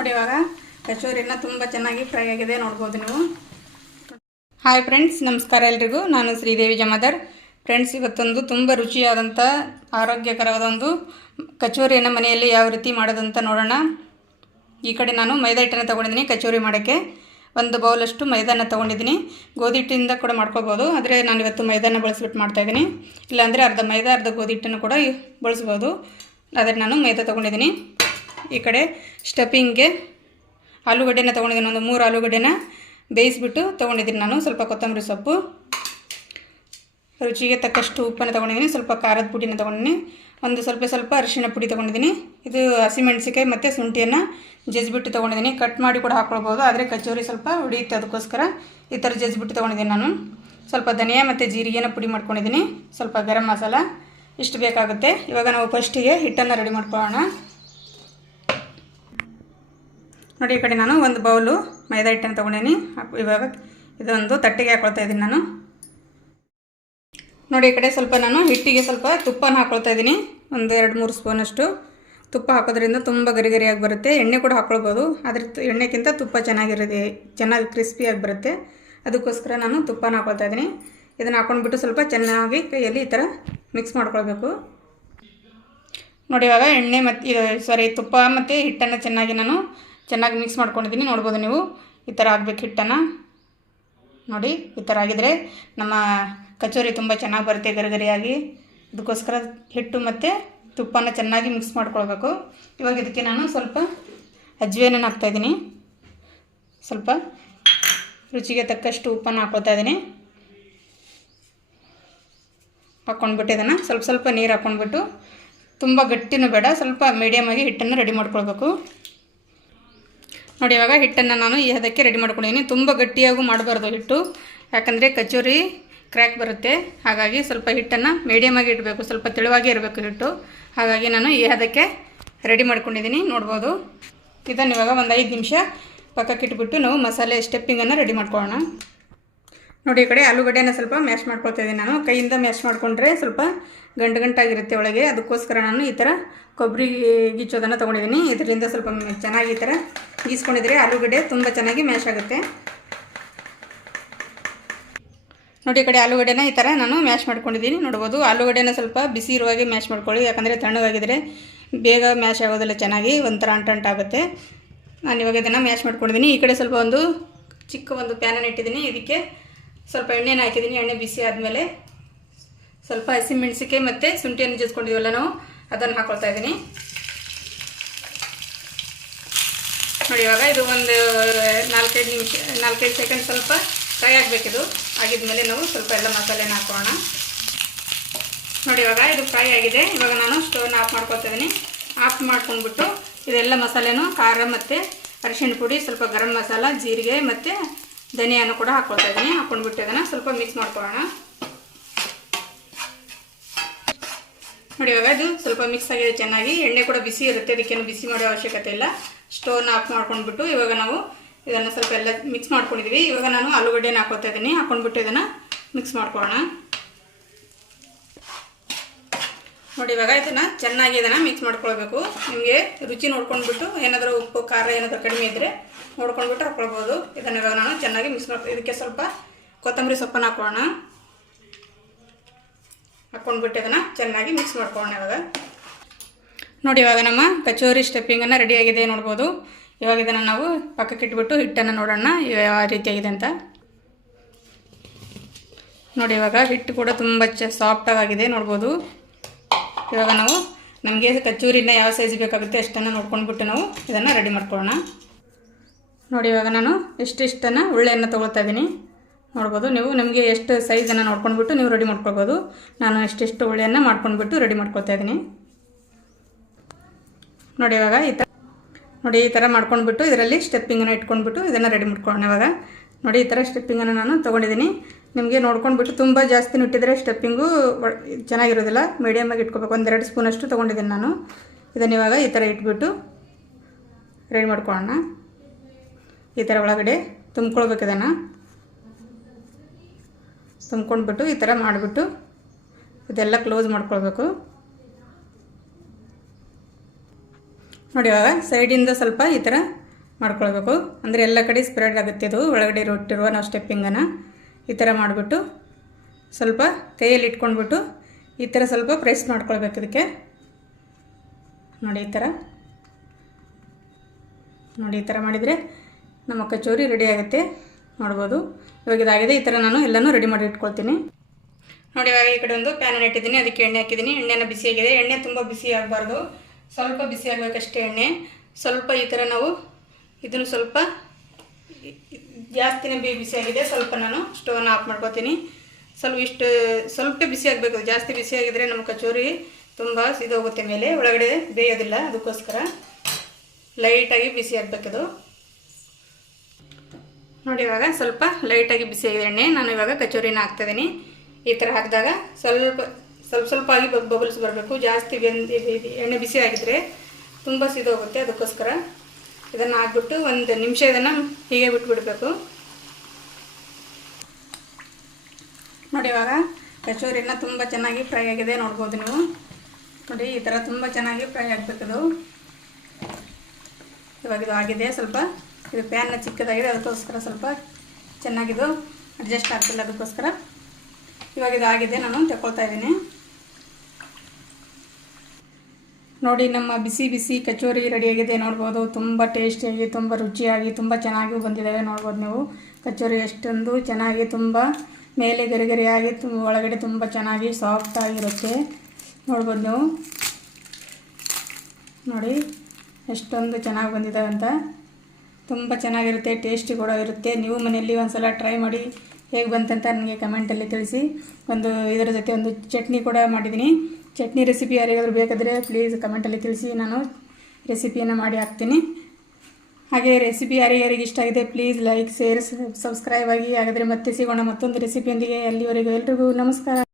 ನೋಡಿ ಇವಾಗ ಕಚೋರಿನ ತುಂಬ ಚೆನ್ನಾಗಿ ಫ್ರೈ ಆಗಿದೆ, ನೋಡ್ಬೋದು ನೀವು. ಹಾಯ್ ಫ್ರೆಂಡ್ಸ್ ನಮಸ್ಕಾರ ಎಲ್ರಿಗೂ. ನಾನು ಶ್ರೀದೇವಿ ಜಮಾದರ್. ಫ್ರೆಂಡ್ಸ್ ಇವತ್ತೊಂದು ತುಂಬ ರುಚಿಯಾದಂಥ ಆರೋಗ್ಯಕರವಾದ ಒಂದು ಕಚೋರಿಯನ್ನು ಮನೆಯಲ್ಲಿ ಯಾವ ರೀತಿ ಮಾಡೋದಂತ ನೋಡೋಣ. ಈ ಕಡೆ ನಾನು ಮೈದಾ ಹಿಟ್ಟನ್ನು ತೊಗೊಂಡಿದ್ದೀನಿ, ಕಚೋರಿ ಮಾಡೋಕ್ಕೆ. ಒಂದು ಬೌಲಷ್ಟು ಮೈದಾನ ತೊಗೊಂಡಿದ್ದೀನಿ. ಗೋಧಿ ಹಿಟ್ಟಿಂದ ಕೂಡ ಮಾಡ್ಕೋಬೋದು ಆದರೆ ನಾನು ಇವತ್ತು ಮೈದಾನ ಬಳಸ್ಬಿಟ್ಟು ಮಾಡ್ತಾಯಿದ್ದೀನಿ ಇಲ್ಲಾಂದರೆ ಅರ್ಧ ಮೈದಾ, ಅರ್ಧ ಗೋಧಿ ಹಿಟ್ಟನ್ನು ಕೂಡ ಬಳಸ್ಬೋದು. ಆದರೆ ನಾನು ಮೈದಾ ತೊಗೊಂಡಿದ್ದೀನಿ. ಈ ಕಡೆ ಸ್ಟಫಿಂಗ್ಗೆ ಆಲೂಗಡ್ಡೆನ ತೊಗೊಂಡಿದ್ದೀನಿ. ಒಂದು ಮೂರು ಆಲೂಗಡ್ಡೆನ ಬೇಯಿಸ್ಬಿಟ್ಟು ತೊಗೊಂಡಿದ್ದೀನಿ ನಾನು. ಸ್ವಲ್ಪ ಕೊತ್ತಂಬರಿ ಸೊಪ್ಪು, ರುಚಿಗೆ ತಕ್ಕಷ್ಟು ಉಪ್ಪನ್ನು ತೊಗೊಂಡಿದ್ದೀನಿ. ಸ್ವಲ್ಪ ಖಾರದ ಪುಡಿನ ತೊಗೊಂಡಿನಿ ಒಂದು ಸ್ವಲ್ಪ ಸ್ವಲ್ಪ ಅರಿಶಿನ ಪುಡಿ ತೊಗೊಂಡಿದ್ದೀನಿ. ಇದು ಹಸಿಮೆಣಸಿಕಾಯಿ ಮತ್ತು ಶುಂಠಿಯನ್ನು ಜಜ್ಜಿಬಿಟ್ಟು ತೊಗೊಂಡಿದ್ದೀನಿ. ಕಟ್ ಮಾಡಿ ಕೂಡ ಹಾಕ್ಕೊಳ್ಬೋದು ಆದರೆ ಕಚೋರಿ ಸ್ವಲ್ಪ ಉಳಿಯುತ್ತೆ ಅದಕ್ಕೋಸ್ಕರ. ಈ ಥರ ಜಜ್ಜಿಬಿಟ್ಟು ತೊಗೊಂಡಿದ್ದೀನಿ ನಾನು. ಸ್ವಲ್ಪ ಧನಿಯಾ ಮತ್ತು ಜೀರಿಗೆನ ಪುಡಿ ಮಾಡ್ಕೊಂಡಿದ್ದೀನಿ. ಸ್ವಲ್ಪ ಗರಂ ಮಸಾಲ ಇಷ್ಟು ಬೇಕಾಗುತ್ತೆ. ಇವಾಗ ನಾವು ಫಸ್ಟಿಗೆ ಹಿಟ್ಟನ್ನು ರೆಡಿ ಮಾಡ್ಕೊಳ್ಳೋಣ. ನೋಡಿ, ಈ ಕಡೆ ನಾನು ಒಂದು ಬೌಲು ಮೈದಾ ಹಿಟ್ಟನ್ನು ತೊಗೊಂಡೀನಿ. ಇವಾಗ ಇದೊಂದು ತಟ್ಟೆಗೆ ಹಾಕ್ಕೊಳ್ತಾ ಇದ್ದೀನಿ ನಾನು. ನೋಡಿ, ಈ ಕಡೆ ಸ್ವಲ್ಪ ನಾನು ಹಿಟ್ಟಿಗೆ ಸ್ವಲ್ಪ ತುಪ್ಪನ ಹಾಕ್ಕೊಳ್ತಾ ಇದ್ದೀನಿ. ಒಂದು ಎರಡು ಮೂರು ಸ್ಪೂನಷ್ಟು ತುಪ್ಪ ಹಾಕೋದ್ರಿಂದ ತುಂಬ ಗರಿ ಗರಿಯಾಗಿ ಬರುತ್ತೆ. ಎಣ್ಣೆ ಕೂಡ ಹಾಕ್ಕೊಳ್ಬೋದು ಅದ್ರ ಎಣ್ಣೆಗಿಂತ ತುಪ್ಪ ಚೆನ್ನಾಗಿರುತ್ತೆ. ಚೆನ್ನಾಗಿ ಕ್ರಿಸ್ಪಿಯಾಗಿ ಬರುತ್ತೆ. ಅದಕ್ಕೋಸ್ಕರ ನಾನು ತುಪ್ಪನ ಹಾಕ್ಕೊಳ್ತಾ ಇದ್ದೀನಿ. ಇದನ್ನು ಹಾಕ್ಕೊಂಡ್ಬಿಟ್ಟು ಸ್ವಲ್ಪ ಚೆನ್ನಾಗಿ ಕೈಯಲ್ಲಿ ಈ ಥರ ಮಿಕ್ಸ್ ಮಾಡ್ಕೊಳ್ಬೇಕು. ನೋಡಿ, ಇವಾಗ ಎಣ್ಣೆ ಮತ್ತು ಸಾರಿ ತುಪ್ಪ ಮತ್ತು ಹಿಟ್ಟನ್ನು ಚೆನ್ನಾಗಿ ನಾನು ಚೆನ್ನಾಗಿ ಮಿಕ್ಸ್ ಮಾಡ್ಕೊಂಡಿದ್ದೀನಿ. ನೋಡ್ಬೋದು ನೀವು. ಈ ಥರ ಆಗಬೇಕು ಹಿಟ್ಟನ್ನು. ನೋಡಿ, ಈ ಥರ ಆಗಿದರೆ ನಮ್ಮ ಕಚೋರಿ ತುಂಬ ಚೆನ್ನಾಗಿ ಬರುತ್ತೆ ಗರಿಗರಿಯಾಗಿ. ಅದಕ್ಕೋಸ್ಕರ ಹಿಟ್ಟು ಮತ್ತು ತುಪ್ಪನ ಚೆನ್ನಾಗಿ ಮಿಕ್ಸ್ ಮಾಡ್ಕೊಳ್ಬೇಕು. ಇವಾಗ ಇದಕ್ಕೆ ನಾನು ಸ್ವಲ್ಪ ಅಜ್ವೇನನ್ನು ಹಾಕ್ತಾಯಿದ್ದೀನಿ ಸ್ವಲ್ಪ ರುಚಿಗೆ ತಕ್ಕಷ್ಟು ಉಪ್ಪನ್ನು ಹಾಕ್ಕೊಳ್ತಾ ಇದ್ದೀನಿ. ಹಾಕ್ಕೊಂಡ್ಬಿಟ್ಟು ಇದನ್ನು ಸ್ವಲ್ಪ ಸ್ವಲ್ಪ ನೀರು ಹಾಕ್ಕೊಂಡ್ಬಿಟ್ಟು ತುಂಬ ಗಟ್ಟಿನೂ ಬೇಡ, ಸ್ವಲ್ಪ ಮೀಡಿಯಮಾಗಿ ಹಿಟ್ಟನ್ನು ರೆಡಿ ಮಾಡ್ಕೊಳ್ಬೇಕು. ನೋಡಿ, ಇವಾಗ ಹಿಟ್ಟನ್ನು ನಾನು ಈ ಹದಕ್ಕೆ ರೆಡಿ ಮಾಡ್ಕೊಂಡಿದ್ದೀನಿ. ತುಂಬ ಗಟ್ಟಿಯಾಗೂ ಮಾಡಬಾರ್ದು ಹಿಟ್ಟು. ಯಾಕಂದರೆ ಕಚೋರಿ ಕ್ರ್ಯಾಕ್ ಬರುತ್ತೆ. ಹಾಗಾಗಿ ಸ್ವಲ್ಪ ಹಿಟ್ಟನ್ನು ಮೀಡಿಯಮಾಗಿ ಇಡಬೇಕು. ಸ್ವಲ್ಪ ತೆಳುವಾಗಿ ಇರಬೇಕು ಹಿಟ್ಟು. ಹಾಗಾಗಿ ನಾನು ಈ ಹದಕ್ಕೆ ರೆಡಿ ಮಾಡ್ಕೊಂಡಿದ್ದೀನಿ. ನೋಡ್ಬೋದು. ಇದನ್ನು ಇವಾಗ ಒಂದು ಐದು ನಿಮಿಷ ಪಕ್ಕಕ್ಕೆ ಇಟ್ಬಿಟ್ಟು ನಾವು ಮಸಾಲೆ ಸ್ಟೆಪ್ಪಿಂಗನ್ನು ರೆಡಿ ಮಾಡ್ಕೊಳ್ಳೋಣ. ನೋಡಿ, ಈ ಕಡೆ ಆಲೂಗಡ್ಡೆನ ಸ್ವಲ್ಪ ಮ್ಯಾಶ್ ಮಾಡ್ಕೊಳ್ತಾ ಇದ್ದೀನಿ ನಾನು. ಕೈಯಿಂದ ಮ್ಯಾಶ್ ಮಾಡಿಕೊಂಡ್ರೆ ಸ್ವಲ್ಪ ಗಂಟು ಗಂಟಾಗಿರುತ್ತೆ ಒಳಗೆ. ಅದಕ್ಕೋಸ್ಕರ ನಾನು ಈ ಥರ ಕೊಬ್ಬರಿ ಗೀಚೋದನ್ನು ತೊಗೊಂಡಿದ್ದೀನಿ. ಇದರಿಂದ ಸ್ವಲ್ಪ ಚೆನ್ನಾಗಿ ಈ ಥರ ಗೀಸ್ಕೊಂಡಿದ್ರೆ ಆಲೂಗಡ್ಡೆ ತುಂಬ ಚೆನ್ನಾಗಿ ಮ್ಯಾಶ್ ಆಗುತ್ತೆ. ನೋಡಿ, ಈ ಕಡೆ ಆಲೂಗಡ್ಡೆನ ಈ ಥರ ನಾನು ಮ್ಯಾಶ್ ಮಾಡ್ಕೊಂಡಿದ್ದೀನಿ. ನೋಡ್ಬೋದು, ಆಲೂಗಡ್ಡೆನ ಸ್ವಲ್ಪ ಬಿಸಿ ಇರುವಾಗೆ ಮ್ಯಾಶ್ ಮಾಡ್ಕೊಳ್ಳಿ. ಯಾಕಂದರೆ ತಣ್ಣಗಾಗಿದ್ರೆ ಬೇಗ ಮ್ಯಾಶ್ ಆಗೋದಿಲ್ಲ ಚೆನ್ನಾಗಿ ಒಂಥರ ಅಂಟಂಟಾಗುತ್ತೆ ನಾನು ಇವಾಗ ಇದನ್ನು ಮ್ಯಾಶ್ ಮಾಡ್ಕೊಂಡಿದ್ದೀನಿ. ಈ ಕಡೆ ಸ್ವಲ್ಪ ಒಂದು ಚಿಕ್ಕ ಒಂದು ಪ್ಯಾನನ್ನು ಇಟ್ಟಿದ್ದೀನಿ. ಇದಕ್ಕೆ ಸ್ವಲ್ಪ ಎಣ್ಣೆನ ಹಾಕಿದ್ದೀನಿ ಎಣ್ಣೆ ಬಿಸಿ ಆದಮೇಲೆ ಸ್ವಲ್ಪ ಹಸಿಮೆಣಸಿಕಾಯಿ ಮತ್ತು ಶುಂಠಿಯನ್ನು ಜಜ್ಕೊಂಡಿದ್ದೀವಲ್ಲ ನಾವು, ಅದನ್ನು ಹಾಕ್ಕೊಳ್ತಾ ಇದ್ದೀನಿ ನೋಡಿ, ಇವಾಗ ಇದು ಒಂದು ನಾಲ್ಕೈದು ನಿಮಿಷ, ನಾಲ್ಕೈದು ಸೆಕೆಂಡ್ ಸ್ವಲ್ಪ ಫ್ರೈ ಆಗಬೇಕಿದು ಆಗಿದ್ಮೇಲೆ ನಾವು ಸ್ವಲ್ಪ ಎಲ್ಲ ಮಸಾಲೆನ ಹಾಕೋಣ. ನೋಡಿ, ಇವಾಗ ಇದು ಫ್ರೈ ಆಗಿದೆ. ಇವಾಗ ನಾನು ಸ್ಟೋವ್ನ ಆಫ್ ಮಾಡ್ಕೊತಾ ಇದ್ದೀನಿ ಆಫ್ ಮಾಡ್ಕೊಂಡ್ಬಿಟ್ಟು ಇದೆಲ್ಲ ಮಸಾಲೆನೂ ಖಾರ ಮತ್ತು ಅರಿಶಿಣ ಪುಡಿ, ಸ್ವಲ್ಪ ಗರಂ ಮಸಾಲ, ಜೀರಿಗೆ ಮತ್ತು ಧನಿಯಾನು ಕೂಡ ಹಾಕ್ಕೊಳ್ತಾ ಇದ್ದೀನಿ. ಹಾಕೊಂಡ್ಬಿಟ್ಟು ಅದನ್ನು ಸ್ವಲ್ಪ ಮಿಕ್ಸ್ ಮಾಡ್ಕೊಳ್ಳೋಣ. ನೋಡಿ, ಇವಾಗ ಇದು ಸ್ವಲ್ಪ ಮಿಕ್ಸ್ ಆಗಿದೆ, ಚೆನ್ನಾಗಿ. ಎಣ್ಣೆ ಕೂಡ ಬಿಸಿ ಇರುತ್ತೆ, ಅದಕ್ಕೇನು ಬಿಸಿ ಮಾಡೋ ಅವಶ್ಯಕತೆ ಇಲ್ಲ. ಸ್ಟೋವ್ನ ಆಫ್ ಮಾಡ್ಕೊಂಡ್ಬಿಟ್ಟು ಇವಾಗ ನಾವು ಇದನ್ನು ಸ್ವಲ್ಪ ಎಲ್ಲ ಮಿಕ್ಸ್ ಮಾಡ್ಕೊಂಡಿದ್ದೀವಿ ಇವಾಗ ನಾನು ಆಲೂಗಡ್ಡೆನ ಹಾಕೋತಾ ಇದ್ದೀನಿ. ಹಾಕೊಂಡ್ಬಿಟ್ಟು ಇದನ್ನು ಮಿಕ್ಸ್ ಮಾಡ್ಕೊಳ್ಳೋಣ. ನೋಡಿ, ಇವಾಗ ಇದನ್ನು ಚೆನ್ನಾಗಿ ಇದನ್ನು ಮಿಕ್ಸ್ ಮಾಡ್ಕೊಳ್ಬೇಕು. ನಿಮಗೆ ರುಚಿ ನೋಡ್ಕೊಂಡ್ಬಿಟ್ಟು ಏನಾದರೂ ಉಪ್ಪು, ಖಾರ ಏನಾದರೂ ಕಡಿಮೆ ಇದ್ದರೆ ನೋಡ್ಕೊಂಡ್ಬಿಟ್ಟು ಹಾಕ್ಕೊಳ್ಬೋದು. ಇದನ್ನು ಇವಾಗ ನಾನು ಚೆನ್ನಾಗಿ ಮಿಕ್ಸ್ ಮಾಡ್ಕೊ ಇದಕ್ಕೆ ಸ್ವಲ್ಪ ಕೊತ್ತಂಬರಿ ಸೊಪ್ಪನ್ನು ಹಾಕೋಣ ಹಾಕ್ಕೊಂಡ್ಬಿಟ್ಟು ಇದನ್ನು ಚೆನ್ನಾಗಿ ಮಿಕ್ಸ್ ಮಾಡ್ಕೊಳ್ಳೋಣ ಇವಾಗ. ನೋಡಿ ಇವಾಗ ನಮ್ಮ ಕಚೋರಿ ಸ್ಟೆಪ್ಪಿಂಗನ್ನು ರೆಡಿಯಾಗಿದೆ ನೋಡ್ಬೋದು. ಇವಾಗ ಇದನ್ನು ನಾವು ಪಕ್ಕಕ್ಕೆ ಇಟ್ಬಿಟ್ಟು ಹಿಟ್ಟನ್ನು ನೋಡೋಣ ಯಾವ ರೀತಿಯಾಗಿದೆ ಅಂತ. ನೋಡಿ ಇವಾಗ ಹಿಟ್ಟು ಕೂಡ ತುಂಬ ಚ ಸಾಫ್ಟಾಗಿದೆ ನೋಡ್ಬೋದು. ಇವಾಗ ನಾವು ನಮಗೆ ಕಚೂರಿನ ಯಾವ ಸೈಜ್ ಬೇಕಾಗುತ್ತೆ ಅಷ್ಟನ್ನು ನೋಡ್ಕೊಂಡ್ಬಿಟ್ಟು ನಾವು ಇದನ್ನು ರೆಡಿ ಮಾಡ್ಕೊಳ್ಳೋಣ. ನೋಡಿ, ಇವಾಗ ನಾನು ಎಷ್ಟಿಷ್ಟನ್ನು ಉಳ್ಳೆಯನ್ನು ತೊಗೊಳ್ತಾ ಇದ್ದೀನಿ ನೋಡ್ಬೋದು ನೀವು ನಿಮಗೆ ಎಷ್ಟು ಸೈಜನ್ನು ನೋಡ್ಕೊಂಡ್ಬಿಟ್ಟು ನೀವು ರೆಡಿ ಮಾಡ್ಕೊಳ್ಬೋದು. ನಾನು ಎಷ್ಟೆಷ್ಟು ಉಳ್ಳೆಯನ್ನು ಮಾಡ್ಕೊಂಡ್ಬಿಟ್ಟು ರೆಡಿ ಮಾಡ್ಕೊಳ್ತಾ ಇದ್ದೀನಿ ನೋಡಿ, ಇವಾಗ ಈ ಥರ ನೋಡಿ, ಈ ಥರ ಮಾಡ್ಕೊಂಡ್ಬಿಟ್ಟು ಇದರಲ್ಲಿ ಸ್ಟೆಪ್ಪಿಂಗನ್ನು ಇಟ್ಕೊಂಡ್ಬಿಟ್ಟು ಇದನ್ನು ರೆಡಿ ಮಾಡ್ಕೊಳ್ಳೋಣ ಇವಾಗ. ನೋಡಿ, ಈ ಥರ ಸ್ಟೆಪ್ಪಿಂಗನ್ನು ನಾನು ತೊಗೊಂಡಿದ್ದೀನಿ ನಿಮಗೆ ನೋಡ್ಕೊಂಡ್ಬಿಟ್ಟು ತುಂಬ ಜಾಸ್ತಿ ಇಟ್ಟಿದ್ರೆ ಸ್ಟೆಪ್ಪಿಂಗು ಚೆನ್ನಾಗಿರೋದಿಲ್ಲ. ಮೀಡಿಯಮಾಗಿ ಇಟ್ಕೋಬೇಕು. ಒಂದೆರಡು ಸ್ಪೂನಷ್ಟು ತೊಗೊಂಡಿದ್ದೀನಿ ನಾನು. ಇದನ್ನು ಇವಾಗ ಈ ಥರ ಇಟ್ಬಿಟ್ಟು ರೆಡಿ ಮಾಡ್ಕೊಳ್ಳೋಣ. ಈ ಥರ ಒಳಗಡೆ ತುಂಬ್ಕೊಳ್ಬೇಕು ಇದನ್ನು ತುಂಬ್ಕೊಂಡ್ಬಿಟ್ಟು ಈ ಥರ ಮಾಡಿಬಿಟ್ಟು ಇದೆಲ್ಲ ಕ್ಲೋಸ್ ಮಾಡ್ಕೊಳ್ಬೇಕು. ನೋಡಿ ಇವಾಗ ಸೈಡಿಂದ ಸ್ವಲ್ಪ ಈ ಥರ ಮಾಡ್ಕೊಳ್ಬೇಕು. ಅಂದರೆ ಎಲ್ಲ ಕಡೆ ಸ್ಪ್ರೆಡ್ ಆಗುತ್ತೆ ಅದು ಒಳಗಡೆ ರೊಟ್ಟಿರುವ ನಾವು ಸ್ಟೆಪ್ಪಿಂಗನ್ನು ಈ ಥರ ಮಾಡಿಬಿಟ್ಟು ಸ್ವಲ್ಪ ಕೈಯಲ್ಲಿ ಇಟ್ಕೊಂಡ್ಬಿಟ್ಟು ಈ ಥರ ಸ್ವಲ್ಪ ಪ್ರೆಸ್ ಮಾಡ್ಕೊಳ್ಬೇಕು ಇದಕ್ಕೆ. ನೋಡಿ ಈ ಥರ ನೋಡಿ ಈ ಥರ ಮಾಡಿದರೆ ನಮ್ಮ ಕಚೋರಿ ರೆಡಿ ಆಗುತ್ತೆ. ನೋಡ್ಬೋದು. ಇವಾಗ ಇದಾಗಿದೆ. ಈ ಥರ ನಾನು ಎಲ್ಲನೂ ರೆಡಿ ಮಾಡಿ ಇಟ್ಕೊಳ್ತೀನಿ. ನೋಡಿ, ಇವಾಗ ಈ ಕಡೆ ಒಂದು ಪ್ಯಾನನ್ನು ಇಟ್ಟಿದ್ದೀನಿ. ಅದಕ್ಕೆ ಎಣ್ಣೆ ಹಾಕಿದ್ದೀನಿ. ಎಣ್ಣೆನ ಬಿಸಿಯಾಗಿದೆ ಎಣ್ಣೆ ತುಂಬ ಬಿಸಿ ಆಗಬಾರ್ದು. ಸ್ವಲ್ಪ ಬಿಸಿ ಆಗಬೇಕಷ್ಟೇ ಎಣ್ಣೆ. ಸ್ವಲ್ಪ ಈ ಥರ ನಾವು ಇದನ್ನು ಸ್ವಲ್ಪ ಜಾಸ್ತಿನೇ ಬಿ ಬಿಸಿಯಾಗಿದೆ ಸ್ವಲ್ಪ ನಾನು ಸ್ಟೋವನ್ನು ಆಫ್ ಮಾಡ್ಕೋತೀನಿ. ಸ್ವಲ್ಪ ಇಷ್ಟು ಸ್ವಲ್ಪ ಬಿಸಿ ಆಗಬೇಕು. ಜಾಸ್ತಿ ಬಿಸಿ ಆಗಿದ್ರೆ ನಮ್ಮ ಕಚೋರಿ ತುಂಬ ಸಿದೋಗುತ್ತೆ ಮೇಲೆ. ಒಳಗಡೆ ಬೇಯೋದಿಲ್ಲ. ಅದಕ್ಕೋಸ್ಕರ ಲೈಟಾಗಿ ಬಿಸಿ ಆಗಬೇಕದು. ನೋಡಿ ಇವಾಗ ಸ್ವಲ್ಪ ಲೈಟಾಗಿ ಬಿಸಿ ಆಗಿದೆ ಎಣ್ಣೆ. ನಾನು ಇವಾಗ ಕಚೋರಿನ ಹಾಕ್ತಿದ್ದೀನಿ ಈ ಥರ ಹಾಕಿದಾಗ ಸ್ವಲ್ಪ ಸ್ವಲ್ಪ ಸ್ವಲ್ಪ ಆಗಿ ಬಬಲ್ಸ್ ಬರಬೇಕು. ಜಾಸ್ತಿ ಬೆಂದು ಎಣ್ಣೆ ಬಿಸಿ ಆಗಿದ್ರೆ ತುಂಬ ಸಿದೋಗುತ್ತೆ ಅದಕ್ಕೋಸ್ಕರ. ಇದನ್ನು ಹಾಕ್ಬಿಟ್ಟು ಒಂದು ನಿಮಿಷ ಇದನ್ನು ಹೀಗೆ ಬಿಟ್ಬಿಡಬೇಕು. ನೋಡಿ ಇವಾಗ ಕಚೋರಿನ ತುಂಬ ಚೆನ್ನಾಗಿ ಫ್ರೈ ಆಗಿದೆ. ನೋಡ್ಬೋದು ನೀವು. ನೋಡಿ, ಈ ಥರ ತುಂಬ ಚೆನ್ನಾಗಿ ಫ್ರೈ ಆಗಬೇಕದು. ಇವಾಗ ಇದು ಆಗಿದೆ ಸ್ವಲ್ಪ ಇದು ಪ್ಯಾನ್ನ ಚಿಕ್ಕದಾಗಿದೆ, ಅದಕ್ಕೋಸ್ಕರ ಸ್ವಲ್ಪ ಚೆನ್ನಾಗಿದು ಅಡ್ಜಸ್ಟ್ ಆಗ್ತಿಲ್ಲ ಅದಕ್ಕೋಸ್ಕರ. ಇವಾಗ ಇದು ಆಗಿದೆ ನಾನು ತಗೊಳ್ತಾ ಇದ್ದೀನಿ. ನೋಡಿ, ನಮ್ಮ ಬಿಸಿ ಬಿಸಿ ಕಚೋರಿ ರೆಡಿಯಾಗಿದೆ ನೋಡ್ಬೋದು. ತುಂಬ ಟೇಸ್ಟಿಯಾಗಿ, ತುಂಬ ರುಚಿಯಾಗಿ, ತುಂಬ ಚೆನ್ನಾಗಿ ಬಂದಿದ್ದಾವೆ ನೋಡ್ಬೋದು ನೀವು. ಕಚೋರಿ ಎಷ್ಟೊಂದು ಚೆನ್ನಾಗಿ, ತುಂಬ ಮೇಲೆ ಗರಿ ಗರಿಯಾಗಿ ತು ಒಳಗಡೆ ತುಂಬ ಚೆನ್ನಾಗಿ ಸಾಫ್ಟ್ ಆಗಿರುತ್ತೆ. ನೋಡ್ಬೋದು ನೀವು. ನೋಡಿ, ಎಷ್ಟೊಂದು ಚೆನ್ನಾಗಿ ಬಂದಿದ್ದಾವೆ ಅಂತ. ತುಂಬ ಚೆನ್ನಾಗಿರುತ್ತೆ ಟೇಸ್ಟಿ ಕೂಡ ಇರುತ್ತೆ. ನೀವು ಮನೆಯಲ್ಲಿ ಒಂದು ಸಲ ಟ್ರೈ ಮಾಡಿ ಹೇಗೆ ಬಂತಂತ ನನಗೆ ಕಮೆಂಟಲ್ಲಿ ತಿಳಿಸಿ. ಒಂದು ಇದರ ಜೊತೆ ಒಂದು ಚಟ್ನಿ ಕೂಡ ಮಾಡಿದ್ದೀನಿ ಚಟ್ನಿ ರೆಸಿಪಿ ಯಾರಿಗಾದ್ರೂ ಬೇಕಾದರೆ ಪ್ಲೀಸ್ ಕಮೆಂಟಲ್ಲಿ ತಿಳಿಸಿ, ನಾನು ರೆಸಿಪಿಯನ್ನು ಮಾಡಿ ಹಾಕ್ತೀನಿ. ಹಾಗೆ ರೆಸಿಪಿ ಯಾರಿಗಾರಿಗೆ ಇಷ್ಟ ಆಗಿದೆ ಪ್ಲೀಸ್ ಲೈಕ್ ಶೇರ್ ಸಬ್ಸ್ಕ್ರೈಬ್ ಆಗಿ. ಹಾಗಾದರೆ ಮತ್ತೆ ಸಿಗೋಣ ಮತ್ತೊಂದು ರೆಸಿಪಿಯೊಂದಿಗೆ ಅಲ್ಲಿವರೆಗೂ ಎಲ್ರಿಗೂ ನಮಸ್ಕಾರ.